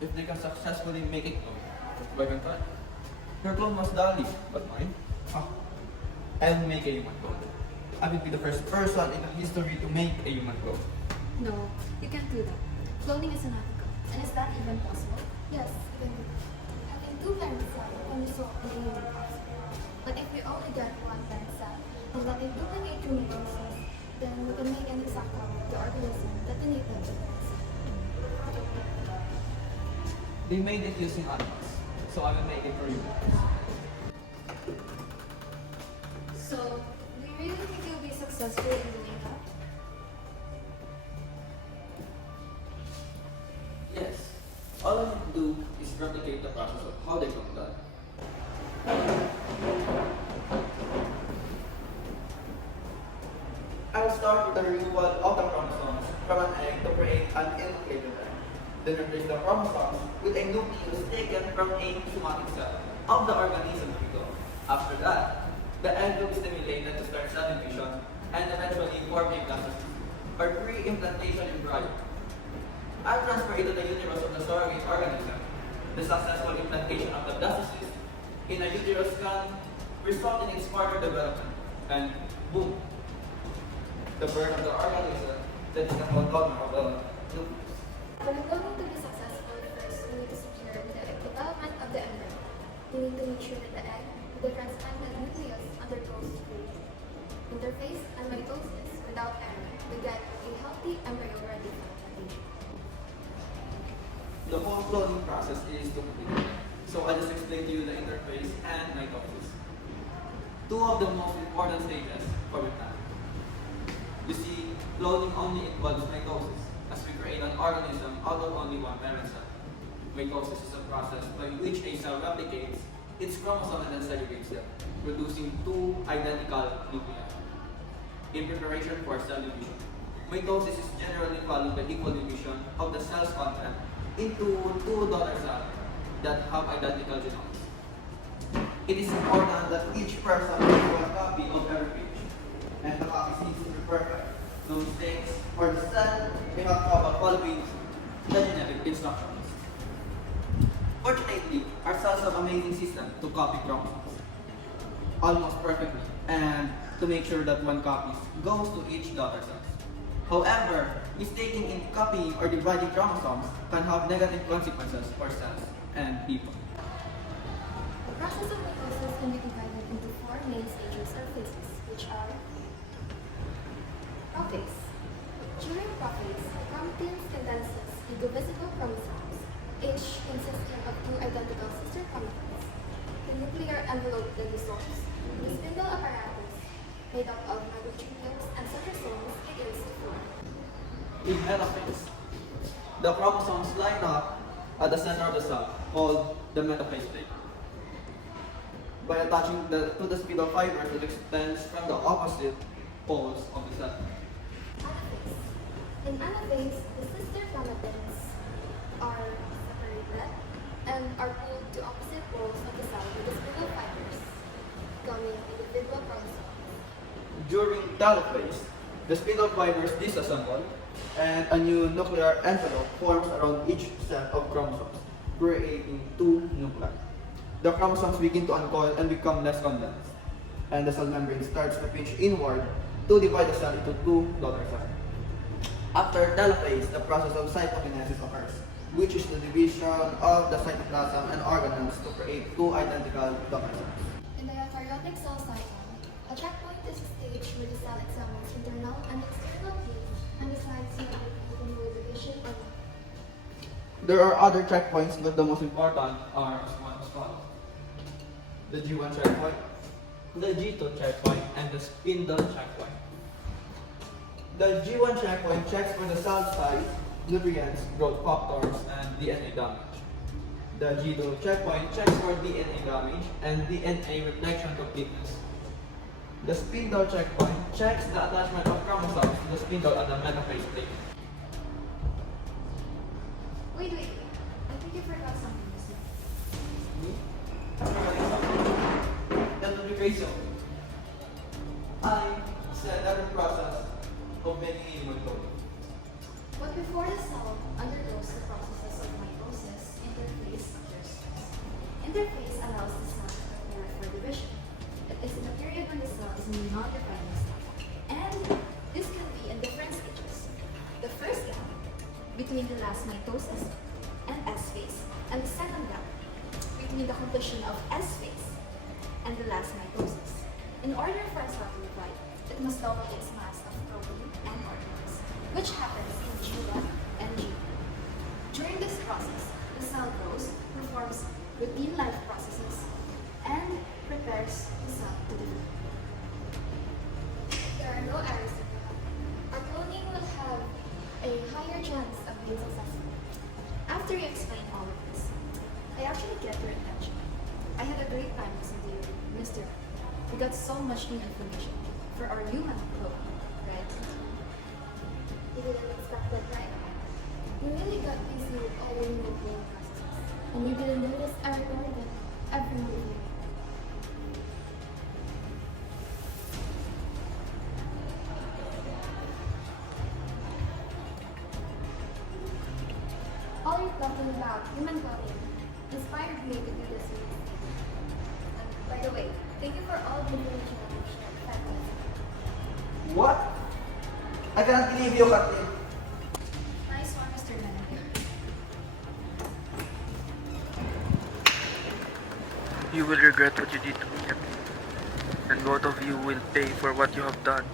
if they can successfully make it known. By contrast, your clone was Dali, but mine, I'll make a human clone. I will be the first person in the history to make a human clone. No, you can't do that. Cloning is unethical. And is that even possible? Yes, even having two parents can result in a human possible. But if we only get one parent cell, and let it duplicate through mitosis, then we can make an exact copy of the organism that the native parents. They made it using animals, so I will make it for humans. So, do you really think you'll be successful in doing that? Yes. All I need to do is replicate the process of how they come done. I'll start with the removal of the chromosomes from an egg to create an innucleated egg. Then replace the chromosomes with a nucleus taken from a somatic cell of the organism below. After that, the egg will be stimulated to start cell division and eventually form a blastocyst, or pre-implantation embryo. I'll transfer it to the uterus of the surrogate organism. The successful implantation of the blastocyst in a uterus can result in its further development, and boom, the birth of the organism that is the fulfillment of the nucleus. For the cloning to be successful, first we need to secure the development of the embryo. We need to make sure that the egg with the transplanted nucleus undergoes interphase and mitosis without error. We get a healthy embryo ready for implantation. The whole cloning process is complicated, so I'll just explain to you the interface and mitosis. Two of the most important stages for the plan. You see, cloning only involves mitosis, as we create an organism out of only one parent cell. Mitosis is a process by which a cell replicates its chromosome and then segregates them, producing two identical nuclei. In preparation for cell division, mitosis is generally followed by equal division of the cell's content into two daughter cells that have identical genomes. It is important that each person has one copy of every page, and the copies needs to be perfect. No mistakes, or the cell may have trouble following the genetic instructions. Fortunately, our cells have an amazing system to copy chromosomes almost perfectly, and to make sure that one copy goes to each daughter cell. However, mistaking in copying or dividing chromosomes can have negative consequences for cells and people. The process of mitosis can be divided into four main stages or phases, which are prophase. During prophase, chromatin condenses into visible chromosomes, each consisting of two identical sister chromatins. The nuclear envelope then dissolves. The spindle apparatus, made up of microtubules and centrosomes, begins to form. In metaphase, the chromosomes line up at the center of the cell, called the metaphase state. By attaching to the spindle fiber that extends from the opposite poles of the cell. Anaphase. In anaphase, the sister chromatins are separated and are pulled to opposite poles of the cell with the spindle fibers, becoming individual chromosomes. During telophase, the spindle fibers disassemble and a new nuclear envelope forms around each set of chromosomes, creating two nuclei. The chromosomes begin to uncoil and become less condensed, and the cell membrane starts to pinch inward to divide the cell into two daughter cells. After telophase, the process of cytokinesis occurs, which is the division of the cytoplasm and organelles to create two identical daughter cells. In the eukaryotic cell cycle, a checkpoint is a stage where the cell examines internal and external pH and decides whether to continue division or not. There are other checkpoints, but the most important are as follows. The G1 checkpoint, the G2 checkpoint, and the spindle checkpoint. The G1 checkpoint checks for the cell size, nutrients, growth factors, and DNA damage. The G2 checkpoint checks for DNA damage and DNA reflection completeness. The spindle checkpoint checks the attachment of chromosomes to the spindle at the metaphase state. Wait. I think you forgot something to say. That would be great. So, I said every process of making a human clone. But before the cell undergoes the processes of mitosis, Interphase allows the cell to prepare for division. It is in a period when the cell is in a non-dividing state. And this can be in different stages. The first gap between the last mitosis and S phase, and the second gap between the completion of S phase and the last mitosis. In order for a cell to divide, it must double its mass of protein and organelles, which happens in G1 and G2. During this process, the cell grows, performs routine life processes, and prepares the cell to divide. There are no errors in the lab. Our cloning will have a higher chance of being successful. After you explain all of this, I actually get your attention. I had a great time listening to you, Mr. We got so much new information for our human clone, right? You didn't expect that, right? You really got busy with all your new cloning processes. And you didn't notice I recorded every move you made. All you're talking about, human cloning, inspired me to do this with you. And by the way, thank you for all the information that you've shared. Fabulous. What? I can't believe you, Kathleen. Nice one, Mr. Manager. You will regret what you did to me, and both of you will pay for what you have done.